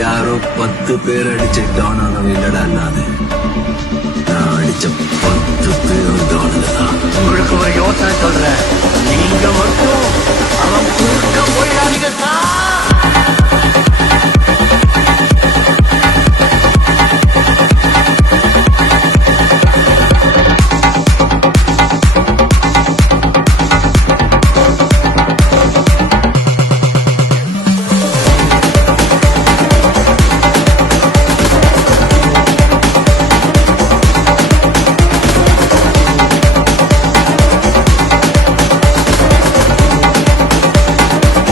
யாரோ 10 பேர் அடிச்ச டானானவ இல்லடா நானு. நான் அடிச்ச 10 பேரும் டானுங்க தான். உங்களுக்கு ஒரு யோசனை சொல்றேன், நீங்க மட்டும்